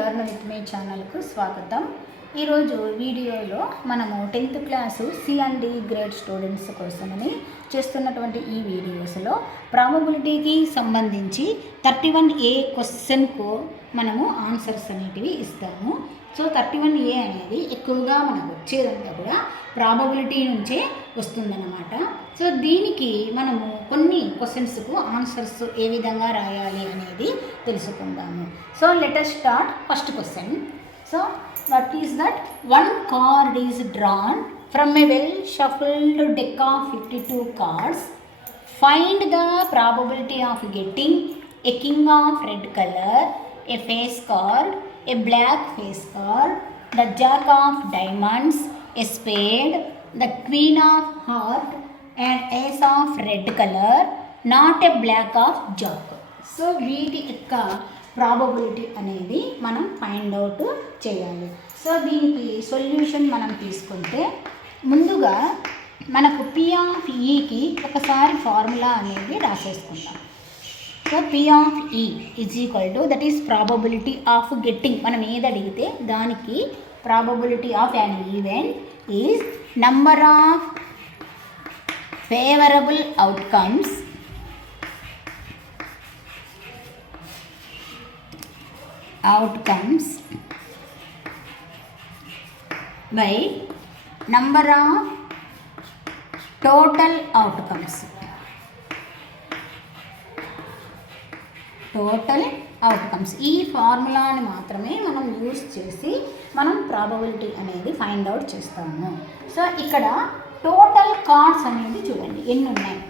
Learn with me ఛానల్కు స్వాగతం. ఈరోజు వీడియోలో మనము 10th class C&D grade students కోసమని చేస్తున్నటువంటి ఈ వీడియోస్లో ప్రాబబిలిటీకి సంబంధించి 31A క్వశ్చన్కు మనము ఆన్సర్స్ అనేటివి ఇస్తాము. సో 31A అనేది ఎక్కువగా మనకు వచ్చేదంతా కూడా ప్రాబబిలిటీ నుంచే వస్తుందన్నమాట. సో దీనికి మనము కొన్ని క్వశ్చన్స్కు ఆన్సర్స్ ఏ విధంగా రాయాలి అనేది తెలుసుకుందాము. So let us start first question. So what is that? One card is drawn from a well shuffled deck of 52 cards. Find the probability of getting a king of red color, a face card, a black face card, the jack of diamonds, a spade, the queen of heart and ace of red color, not a black of jack. So వీటి యొక్క probability అనేది మనం find out చేయాలి. So దీనికి solution మనం తీసుకుంటే ముందుగా మనకు P ఆఫ్ ఈకి ఒకసారి ఫార్ములా అనేది రాసేసుకుంటాం. సో P ఆఫ్ ఈ is equal to that is probability of getting. మనం ఏది అడిగితే దానికి probability of an event is number of favourable outcomes by number of total outcomes. ఈ ఫార్ములాని మాత్రమే మనం యూస్ చేసి మనం ప్రాబబిలిటీ అనేది ఫైండ్ అవుట్ చేస్తాము. సో ఇక్కడ టోటల్ కార్డ్స్ అనేది చూడండి ఎన్ని ఉన్నాయి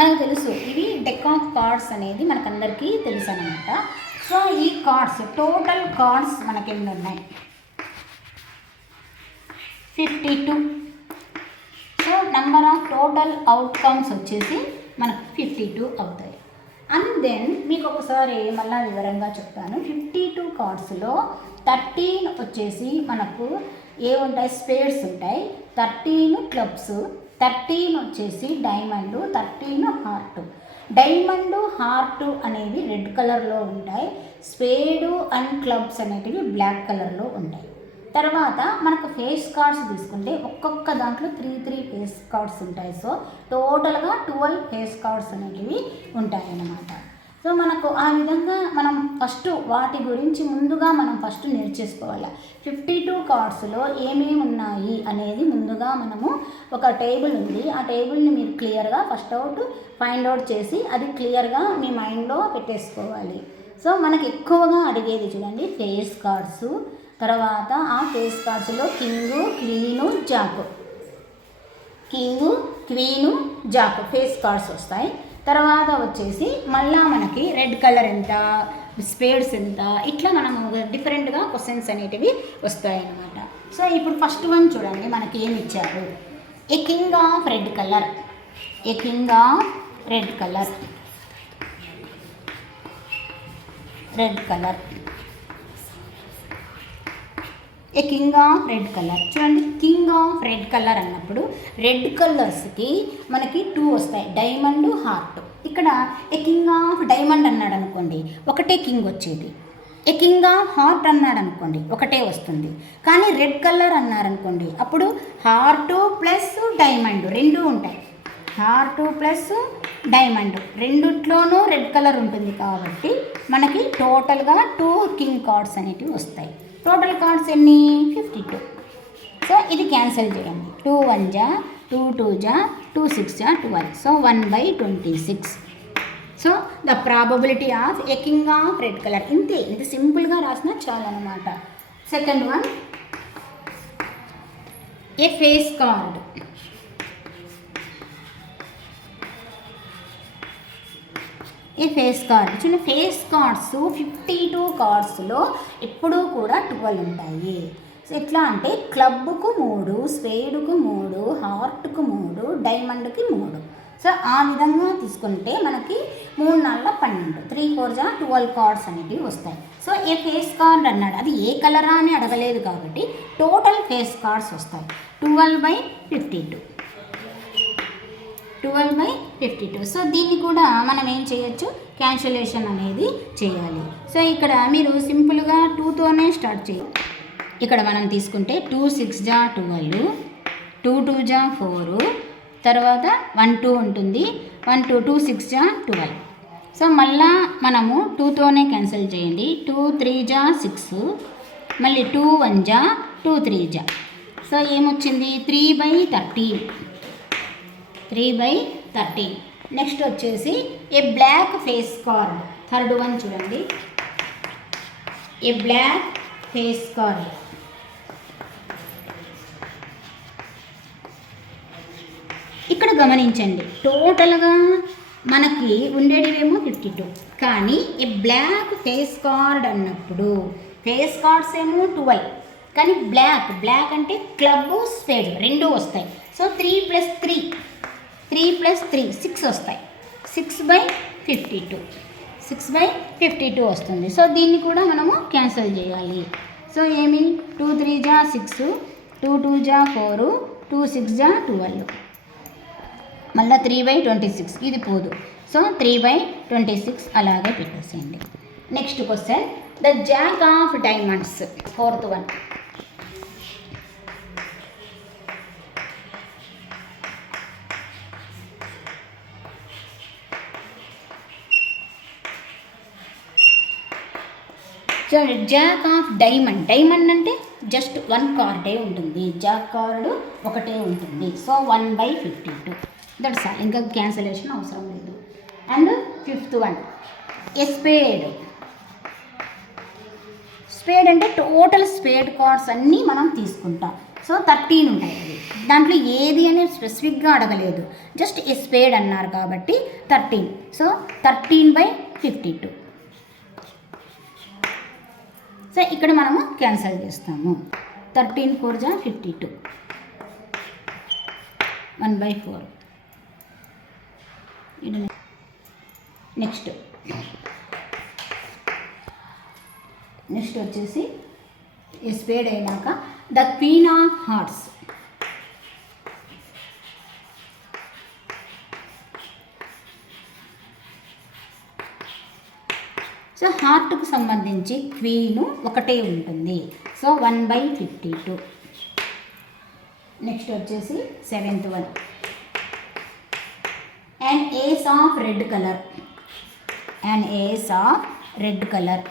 మనకు తెలుసు. ఇవి డెక్ ఆఫ్ కార్డ్స్ అనేది మనకందరికీ తెలుసు అన్నమాట. సో ఈ కార్డ్స్ టోటల్ కార్డ్స్ మనకి ఎన్ని ఉన్నాయి? 52. So number of total outcomes వచ్చేసి మనకు 52 అవుతాయి. అండ్ దెన్ మీకు ఒకసారి మళ్ళీ వివరంగా చెప్తాను. 52 కార్డ్స్లో 13 వచ్చేసి మనకు ఏముంటాయి? స్పేడ్స్ ఉంటాయి, 13 క్లబ్స్, 13 వచ్చేసి డైమండ్, 13 హార్ట్. డైమండ్, హార్ట్ అనేవి రెడ్ కలర్లో ఉంటాయి, స్పేడు అండ్ క్లబ్స్ అనేటివి బ్లాక్ కలర్లో ఉంటాయి. తర్వాత మనకు ఫేస్ కార్డ్స్ తీసుకుంటే ఒక్కొక్క దాంట్లో 3 ఫేస్ కార్డ్స్ ఉంటాయి. సో టోటల్గా 12 ఫేస్ కార్డ్స్ అనేటివి ఉంటాయి అన్నమాట. సో మనకు ఆ విధంగా మనం ఫస్ట్ వాటి గురించి ముందుగా మనం ఫస్ట్ నేర్చేసుకోవాలి. 52 కార్డ్స్లో ఏమేమి ఉన్నాయి అనేది ముందుగా మనము ఒక టేబుల్ ఉంది, ఆ టేబుల్ని మీరు క్లియర్గా ఫస్ట్ ఫైండ్ అవుట్ చేసి అది క్లియర్గా మీ మైండ్లో పెట్టేసుకోవాలి. సో మనకి ఎక్కువగా అడిగేది చూడండి ఫేస్ కార్డ్స్. తర్వాత ఆ ఫేస్ కార్డ్స్లో king, queen, jack face cards వస్తాయి. తర్వాత వచ్చేసి మళ్ళీ మనకి రెడ్ కలర్ ఎంత, స్పేడ్స్ ఎంత, ఇట్లా మనం డిఫరెంట్గా క్వశ్చన్స్ అనేటివి వస్తాయి అన్నమాట. సో ఇప్పుడు ఫస్ట్ వన్ చూడండి మనకి ఏమి ఇచ్చారు? A king of red colour, a king of red colour, a king of red colour. చూడండి కింగ్ ఆఫ్ రెడ్ కలర్ అన్నప్పుడు రెడ్ కలర్స్కి మనకి 2 వస్తాయి, డైమండ్, హార్ట్. ఇక్కడ ఏ కింగ్ ఆఫ్ డైమండ్ అన్నాడు అనుకోండి ఒకటే కింగ్ వచ్చేది, ఏ కింగ్ ఆఫ్ హార్ట్ అన్నాడు అనుకోండి ఒకటే వస్తుంది. కానీ రెడ్ కలర్ అన్నారనుకోండి అప్పుడు హార్ట్ ప్లస్ డైమండ్ 2 ఉంటాయి, హార్ట్ ప్లస్ డైమండ్ రెండిట్లోనూ రెడ్ కలర్ ఉంటుంది కాబట్టి మనకి టోటల్గా 2 కింగ్ కార్డ్స్ అనేటివి వస్తాయి. టోటల్ కార్డ్స్ ఎన్ని? 52. సో ఇది క్యాన్సిల్ చేయండి. 2 1 జా, 2 2 జా, 2 6 జా 12. So 1/26. So the probability of a king of red colour ఇంతే, ఇది సింపుల్గా రాసినా చాలు అనమాట. సెకండ్ వన్ ఏ ఫేస్ కార్డ్. ఈ ఫేస్ కార్డ్ చూడండి, ఫేస్ కార్డ్స్ 52 కార్డ్స్లో ఎప్పుడూ కూడా 12 ఉంటాయి. సో ఎట్లా అంటే క్లబ్కు 3, స్పేడుకు 3, హార్ట్కు 3, డైమండ్కి 3. సో ఆ విధంగా తీసుకుంటే మనకి 3 4 12, 3 4 జా 12 కార్డ్స్ అనేవి వస్తాయి. సో ఏ ఫేస్ కార్డ్ అన్నాడు, అది ఏ కలరా అని అడగలేదు కాబట్టి టోటల్ ఫేస్ కార్డ్స్ వస్తాయి 12/52. 12/52. సో దీన్ని కూడా మనం ఏం చేయొచ్చు, క్యాన్సిలేషన్ అనేది చేయాలి. సో ఇక్కడ మీరు సింపుల్గా 2తోనే స్టార్ట్ చేయాలి. ఇక్కడ మనం తీసుకుంటే 2 6 జా 12, 2 2 జా 4, తర్వాత 1 2 ఉంటుంది, 1 2 2 6 జా 12. సో మళ్ళా మనము 2తోనే క్యాన్సిల్ చేయండి. 2 3 జా 6, మళ్ళీ 2 1 జా 2 3 జా. సో ఏమొచ్చింది, 3/13. 3/13. నెక్స్ట్ వచ్చేసి a black face card, third one చూడండి. A black face card. ఇక్కడ గమనించండి, టోటల్గా మనకి ఉండేటివేమో 52, కానీ ఏ బ్లాక్ ఫేస్ కార్డ్ అన్నప్పుడు ఫేస్ కార్డ్స్ ఏమో 12, కానీ బ్లాక్ అంటే క్లబ్ స్పేడ్ రెండు వస్తాయి. సో 3 + 3 6 వస్తాయి. 6/52 వస్తుంది. సో దీన్ని కూడా మనము క్యాన్సిల్ చేయాలి. సో ఏమి, 2 3 జా 6, 2 2 జా 4, 2 6 జా 12, మళ్ళీ 3/26. ఇది పోదు. సో 3/26 అలాగే పెట్టేసేయండి. Next question, the jack of diamonds, fourth one. చూడండి, జాక్ ఆఫ్ డైమండ్ అంటే జస్ట్ 1 కార్డే ఉంటుంది. జాక్ కార్డు ఒకటే ఉంటుంది. సో 1/52. దట్స్ ఆల్, ఇంకా క్యాన్సిలేషన్ అవసరం లేదు. And fifth one, a spade అంటే టోటల్ స్పేడ్ కార్డ్స్ అన్నీ మనం తీసుకుంటాం. సో 13 ఉంటాయి. అవి దాంట్లో ఏది అనేది స్పెసిఫిక్గా అడగలేదు, జస్ట్ ఏ స్పేడ్ అన్నారు కాబట్టి 13. సో 13/52. సో ఇక్కడ మనము క్యాన్సిల్ చేస్తాము. 13 4 జా 52, 1/4. నెక్స్ట్ వచ్చేసి ఈ స్పేడ్ అయినాక the queen of hearts. So హార్ట్కు సంబంధించి క్వీను ఒకటే ఉంటుంది. సో 1/52. నెక్స్ట్ వచ్చేసి seventh one, and ace of red colour. And ace of red colour.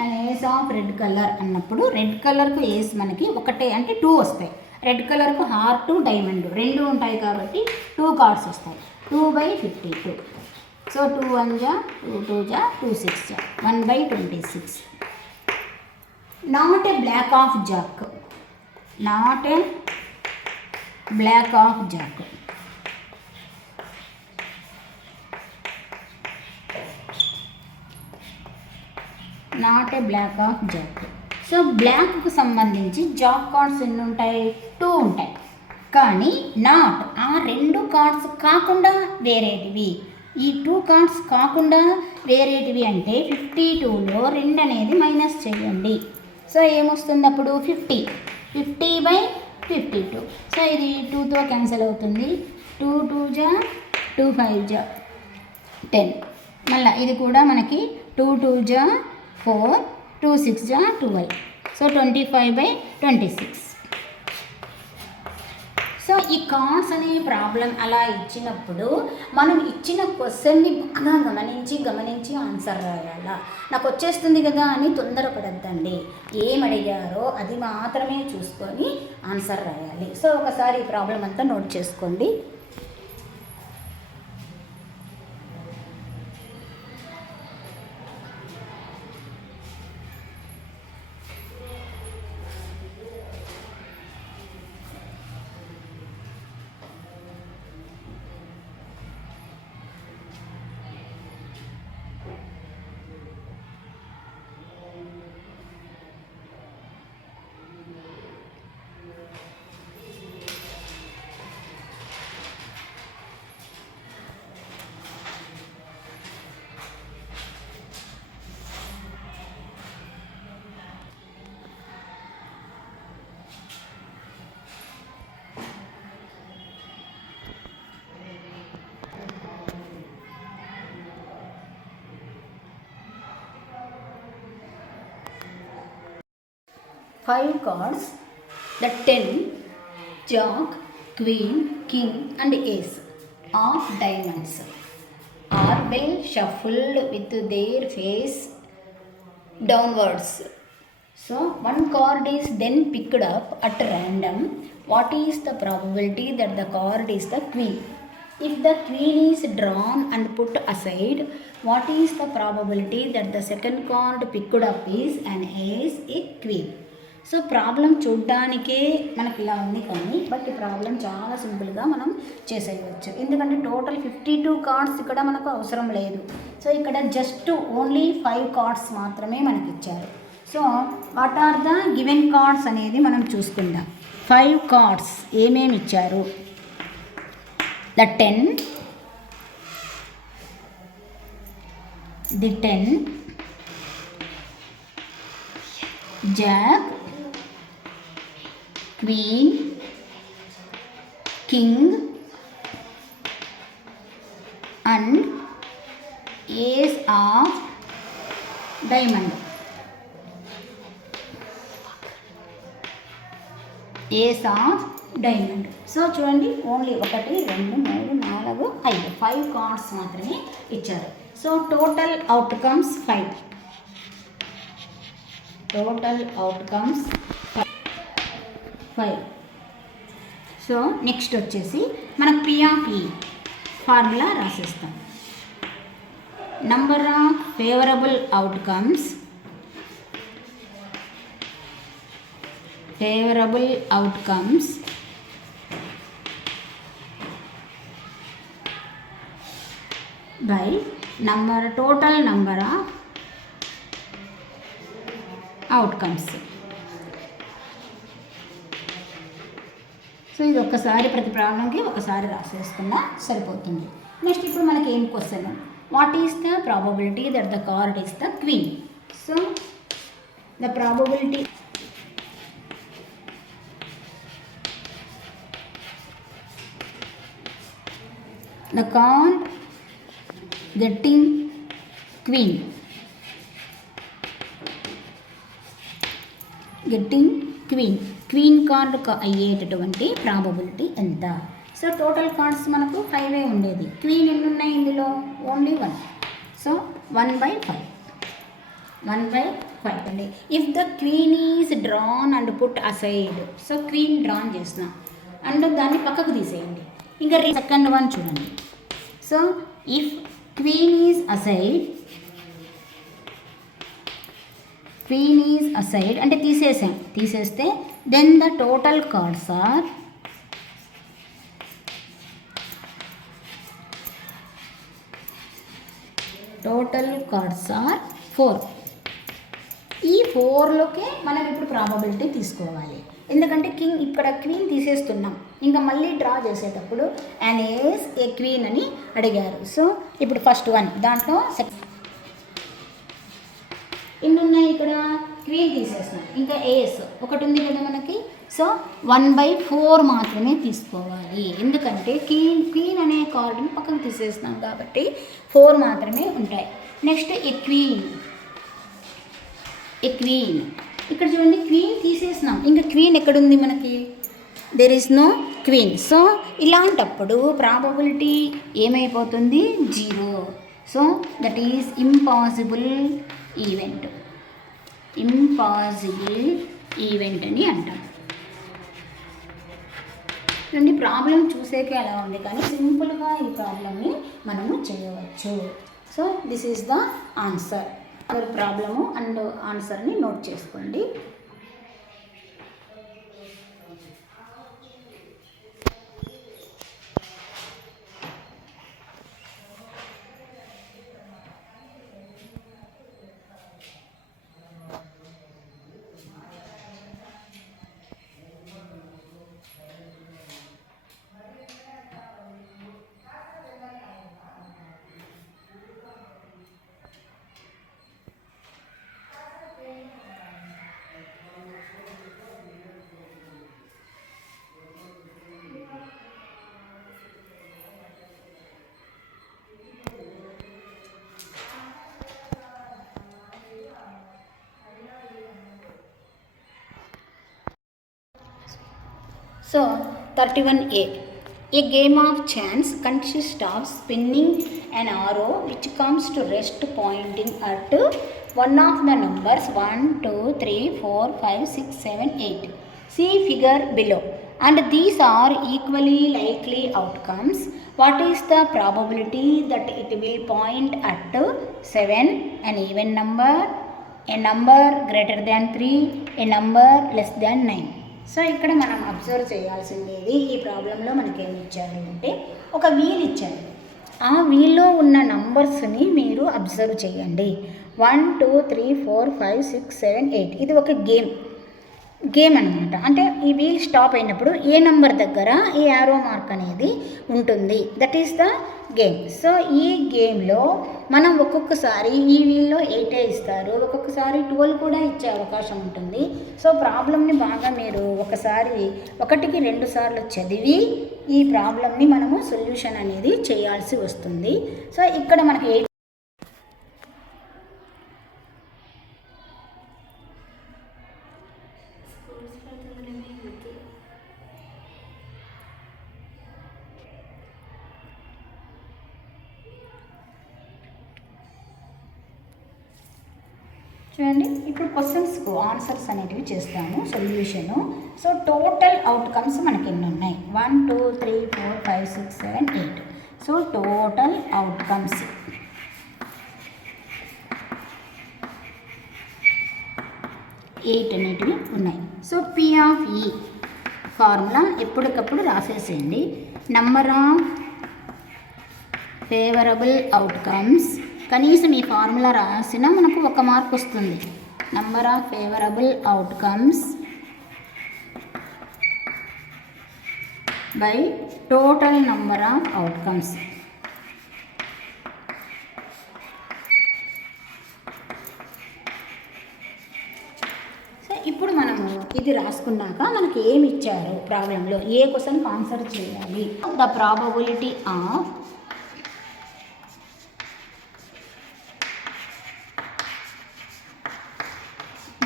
And ace of red colour అన్నప్పుడు రెడ్ కలర్కు ఏస్ మనకి ఒకటే అంటే 2 వస్తాయి. రెడ్ కలర్కు హార్ట్ డైమండ్ రెండు ఉంటాయి కాబట్టి 2 కార్డ్స్ వస్తాయి. 2/52. సో 2 1 జా 2 2 జా 2 6 జా 1/26. Not a black of jack. Not a black of jack. Not a black of jack. So బ్లాక్కు సంబంధించి జాక్ కార్డ్స్ ఎన్ని ఉంటాయి, 2 ఉంటాయి. కానీ నాట్ ఆ 2 కార్డ్స్ కాకుండా వేరేటివి, ఈ 2 కార్డ్స్ కాకుండా వేరేటివి అంటే 52లో 2 అనేది మైనస్ చేయండి. సో ఏమొస్తుంది అప్పుడు 50. 50/52. సో ఇది 2తో క్యాన్సిల్ అవుతుంది. 2 2 జా 2 5 జా 10. మళ్ళీ ఇది కూడా మనకి 2 2 జా 4, 2 6 జా 12. సో 25/26. సో ఈ కార్డ్స్ అనే ప్రాబ్లం అలా ఇచ్చినప్పుడు మనం ఇచ్చిన క్వశ్చన్ని బాగా గమనించి ఆన్సర్ రాయాలా. నాకు వచ్చేస్తుంది కదా అని తొందరపడద్దండి. ఏం అడిగారో అది మాత్రమే చూసుకొని ఆన్సర్ రాయాలి. సో ఒకసారి ఈ ప్రాబ్లం అంతా నోట్ చేసుకోండి. 5 cards, the 10, Jack, Queen, King and Ace of diamonds are well shuffled with their face downwards. So one card is then picked up at random. What is the probability that the card is the queen? If the queen is drawn and put aside, what is the probability that the second card picked up is an ace, a queen? So problem చూడ్డానికే మనకి ఇలా ఉంది కానీ but ఈ problem చాలా సింపుల్గా మనం చేసేయవచ్చు. ఎందుకంటే టోటల్ 52 కార్డ్స్ ఇక్కడ మనకు అవసరం లేదు. సో ఇక్కడ జస్ట్ ఓన్లీ 5 కార్డ్స్ మాత్రమే మనకి ఇచ్చారు. So what are the given cards అనేది మనం చూసుకుందాం. 5 కార్డ్స్ ఏమేమి ఇచ్చారు? The 10, the 10, jack, Queen, King and Ace of Diamond. Ace of Diamond. So చూడండి ఓన్లీ 1 2 3 4 5 5 కార్డ్స్ మాత్రమే ఇచ్చారు. So total outcomes 5. Total outcomes 5. So next వచ్చేసి మనకు P ఆఫ్ E ఫార్ములా రాసేస్తాం. Number of favourable outcomes by total number of outcomes. So ఇది ఒక్కసారి ప్రతి ప్రాబ్లంకి ఒకసారి రాసేసుకున్నా సరిపోతుంది. నెక్స్ట్ ఇప్పుడు మనకి ఏం question? What is the probability that the card is the queen? So the probability the card getting queen, queen card అయ్యేటటువంటి ప్రాబబిలిటీ ఎంత? సో టోటల్ కార్డ్స్ మనకు 5 ఉండేది. క్వీన్ ఎన్ని ఉన్నాయి ఇందులో? ఓన్లీ 1. సో 1/5 అండి. If the queen is drawn and put aside, so queen drawn చేసిన and దాన్ని పక్కకు తీసేయండి. ఇంకా సెకండ్ వన్ చూడండి. So if queen is aside అంటే తీసేస్తే then the total cards are total cards are 4. ఈ 4లోకే మనం ఇప్పుడు ప్రాబబిలిటీ తీసుకోవాలి. ఎందుకంటే కింగ్ ఇక్కడ క్వీన్ తీసేస్తున్నాం, ఇంకా మళ్ళీ డ్రా చేసేటప్పుడు అండ్ ఏస్ ఏ క్వీన్ అని అడిగారు. సో ఇప్పుడు ఫస్ట్ వన్ దాంట్లో ఎన్ని ఉన్నాయి ఇక్కడ? క్వీన్ తీసేస్తున్నాం, ఇంకా ఏస్ ఒకటి ఉంది కదా మనకి. సో 1/4 మాత్రమే తీసుకోవాలి. ఎందుకంటే క్వీన్ అనే కార్డుని పక్కకు తీసేస్తున్నాం కాబట్టి 4 మాత్రమే ఉంటాయి. నెక్స్ట్ ఏ క్వీన్ ఇక్కడ చూడండి, క్వీన్ తీసేసినాం, ఇంకా క్వీన్ ఎక్కడుంది మనకి? There is no queen. So ఇలాంటప్పుడు ప్రాబబిలిటీ ఏమైపోతుంది? 0. So that is impossible event అని అంటాం. చూడండి ప్రాబ్లం చూసేకే అలా ఉంది కానీ సింపుల్గా ఈ ప్రాబ్లమ్ని మనము చేయవచ్చు. So this is the answer. Problem and ఆన్సర్ని నోట్ చేసుకోండి. So 31A. A game of chance consists of spinning an arrow which comes to rest pointing at one of the numbers 1, 2, 3, 4, 5, 6, 7, 8. See figure below. And these are equally likely outcomes. What is the probability that it will point at 7, an even number, a number greater than 3, a number less than 9? So ఇక్కడ మనం observe చేయాల్సింది ఈ ప్రాబ్లంలో మనకి ఏమి ఇచ్చారు అంటే ఒక వీల్ ఇచ్చారు. ఆ వీల్లో ఉన్న నంబర్స్ని మీరు అబ్జర్వ్ చేయండి. 1, 2, 3, 4, 5, 6, 7, 8. ఇది ఒక గేమ్ అనమాట. అంటే ఈ వీల్ స్టాప్ అయినప్పుడు ఏ నెంబర్ దగ్గర ఈ యారో మార్క్ అనేది ఉంటుంది, that is the game. So ఈ గేమ్లో మనం ఒక్కొక్కసారి ఈ వీల్లో 8 ఇస్తారు, ఒక్కొక్కసారి 12 కూడా ఇచ్చే అవకాశం ఉంటుంది. సో ప్రాబ్లమ్ని బాగా మీరు ఒకసారి 1కి 2 సార్లు చదివి ఈ ప్రాబ్లమ్ని మనము సొల్యూషన్ అనేది చేయాల్సి వస్తుంది. సో ఇక్కడ మనకి చూడండి, ఇప్పుడు క్వశ్చన్స్కు ఆన్సర్స్ అనేటివి చేస్తాము, సొల్యూషను. సో టోటల్ అవుట్కమ్స్ మనకి ఎన్ని ఉన్నాయి? 1, 2, 3, 4, 5, 6, 7, 8. సో టోటల్ అవుట్కమ్స్ 8 అనేటివి ఉన్నాయి. So P of E formula ఎప్పటికప్పుడు రాసేసేయండి. నంబర్ ఆఫ్ ఫేవరబుల్ అవుట్కమ్స్, కనీసం ఈ ఫార్ములా రాసినా మనకు 1 మార్క్ వస్తుంది. Number of favourable outcomes by total number of outcomes. So ఇప్పుడు మనము ఇది రాసుకున్నాక మనకి ఏమి ఇచ్చారు ప్రాబ్లంలో, ఏ క్వశ్చన్కి ఆన్సర్ చేయాలి. ద ప్రాబబిలిటీ ఆఫ్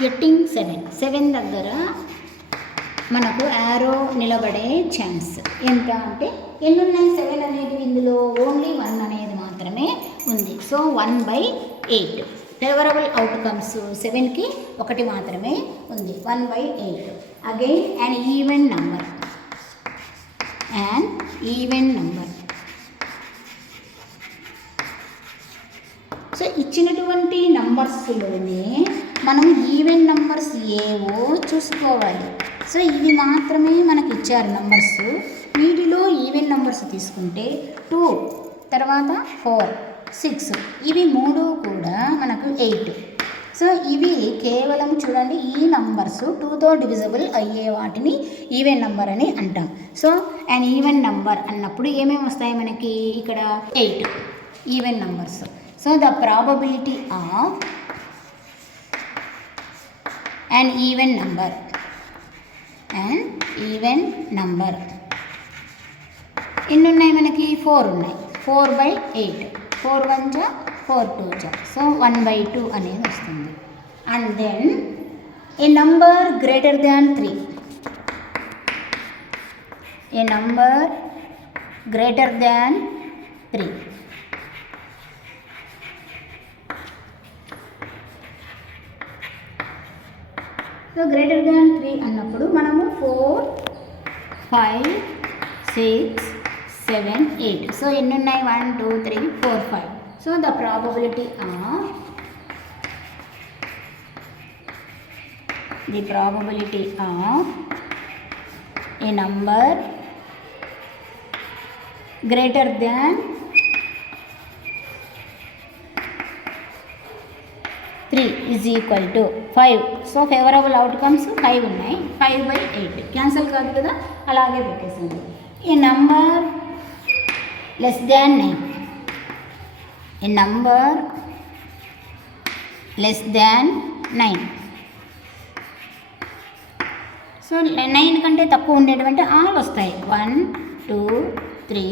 గెట్టింగ్ 7 దగ్గర మనకు యారో నిలబడే ఛాన్స్ ఎంత అంటే ఎన్ని ఉన్నాయి? 7 అనేది ఇందులో ఓన్లీ 1 అనేది మాత్రమే ఉంది. సో 1/8. ఫేవరబుల్ అవుట్కమ్స్ 7కి 1 మాత్రమే ఉంది. 1/8. Again an even number, so ఇచ్చినటువంటి నంబర్స్లోనే మనం ఈవెన్ నంబర్స్ ఏవో చూసుకోవాలి. సో ఇవి మాత్రమే మనకి ఇచ్చారు నంబర్స్. వీటిలో ఈవెన్ నంబర్స్ తీసుకుంటే 2, తర్వాత 4, 6, ఇవి 3 కూడా మనకు 8. సో ఇవి కేవలం చూడండి, ఈ నంబర్స్ 2తో డివిజిబుల్ అయ్యే వాటిని ఈవెన్ నంబర్ అని అంటాం. సో అండ్ ఈవెన్ నంబర్ అన్నప్పుడు ఏమేమి వస్తాయి మనకి? ఇక్కడ 8 even numbers. So the probability of an even number ఎన్ని ఉన్నాయి మనకి? 4 ఉన్నాయి. 4/8. 4 1 జా 4 2 జా. సో 1/2 అనేది వస్తుంది. And then a number greater than 3. A number greater than 3. So greater than 3 అన్నప్పుడు మనము 4, 5, 6, 7, 8. సో ఎన్ని ఉన్నాయి? 1, 2, 3, 4, 5. So the probability of A number greater than 3 is equal to 5. So favourable outcomes 5 ఉన్నాయి. 5/8 క్యాన్సిల్ కాదు కదా, అలాగే పెట్టేసింది. ఏ నంబర్ లెస్ దాన్ 9. ఏ number less than 9. So 9 కంటే తక్కువ ఉండేటువంటి ఆల్ వస్తాయి. 1, 2, 3,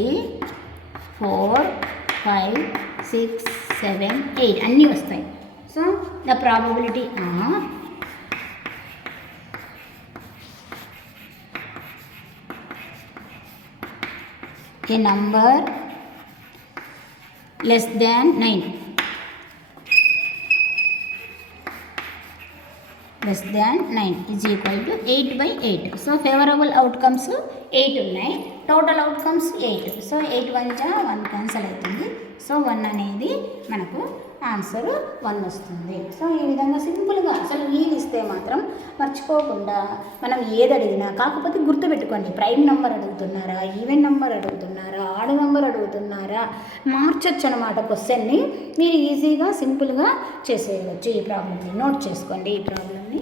4, 5, 6, 7, 8 అన్నీ వస్తాయి. So the probability of A number less than 9 less than 9 is equal to 8/8. So favorable outcomes 8 ఉన్నాయి, టోటల్ అవుట్కమ్స్ 8. సో 8 1 క్యాన్సల్ అవుతుంది. సో 1 అనేది మనకు ఆన్సర్ 1 వస్తుంది. సో ఈ విధంగా సింపుల్గా అసలు వీలు ఇస్తే మాత్రం మర్చిపోకుండా మనం ఏది అడిగినా, కాకపోతే గుర్తుపెట్టుకోండి, ప్రైమ్ నెంబర్ అడుగుతున్నారా, ఈవెన్ నెంబర్ అడుగుతున్నారా, ఆడ్ నెంబర్ అడుగుతున్నారా, మార్చచ్చు అనమాట క్వశ్చన్ని. మీరు ఈజీగా సింపుల్గా చేసేయవచ్చు. ఈ ప్రాబ్లమ్ని నోట్ చేసుకోండి. ఈ ప్రాబ్లమ్ని